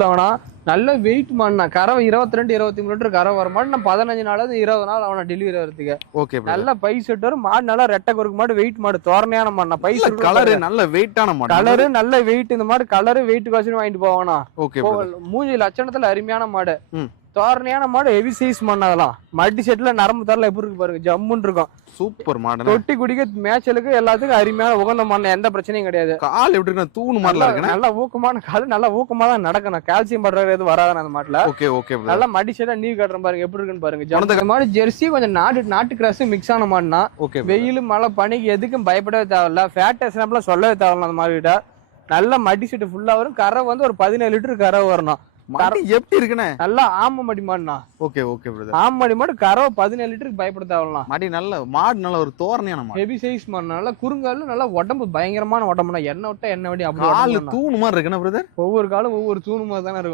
அவனா நல்ல வெயிட் மாடினா கறவை இருபத்தி ரெண்டு இருபத்தி மூணு லிட்டர் கறவை வர மாடு நான் பதினஞ்சு நாளாவது இருபது நாள் அவனை டெலிவரி வரதுக்கு ஓகே நல்ல பை செட் வரும். மாடு நல்லா ரெட்டை குறுக்கு மாடு வெயிட் மாடு தோரணையான மாடுனா பை செட் கலரு நல்ல வெயிட்டான மாடு. கலரு நல்ல வெயிட் இந்த மாடு கலரு வெயிட் காசு வாங்கிட்டு போவானா. ஓகே. மூஞ்சி லட்சணத்துல அருமையான மாடு. தோரணையான மாடு ஹெவி சைஸ் மாடு அதெல்லாம். மல்டி செட்ல நரம்பு தரல எப்படி இருக்கு பாருங்க. ஜம்முன்னு இருக்கும். சூப்பர் மாடு தொட்டி குடிக்க மேய்ச்சலுக்கு எல்லாத்துக்கும் அருமையான உகந்த மாடு எந்த பிரச்சனையும் கிடையாது. கால் எப்படி தூணு மாதிரில நல்லா இருக்குண்ணே? நல்லா ஊக்கமான காலு நல்லா ஊக்கமா தான் நடக்கணும். கால்சியம் படுறது எதுவும் வராது அந்த மாட்டுல. Okay okay. நல்லா மடி சைடா நீர் கட்டுற பாருங்க. எப்படி இருக்குன்னு பாருங்க. மாடு ஜெர்சி கொஞ்சம் நாட்டு நாட்டு கிராஸ் மிக்ஸ் ஆன மாடுனா ஓகே brother. வெயில் மழை பனிக்கு எதுக்கும் பயப்படவே தேவையில்ல. ஃபேட் எஸ்னாப்லாம் சொல்லவே தேவையில்ல அந்த மாதிரி கிட்ட. நல்ல மடி செட்டு ஃபுல்லா வரும். கரை வந்து ஒரு பதினேழு லிட்டர் கரை வரணும். மாடு எப்படி இருக்குண்ணே? நல்லா ஆம மடி மாடுனா ஓகே ஓகே பிரதர் ஆம மடி மாடு கரை பதினேழு லிட்டருக்கு பயப்பட தேவையில்லாம் மாடி நல்ல மாடு நல்ல ஒரு தோரணையான மாடு. ஹெவி சைஸ் மாடு நல்லா குறுங்கால நல்லா உடம்பு பயங்கரமான உடம்புனா எண்ணெய் விட்டா எண்ணெய் வடி அப்படி காலு. தூணு மாதிரி இருக்குண்ணே பிரதர் ஒவ்வொரு காலம் ஒவ்வொரு தூணு மாதிரி தானே இருக்கும்.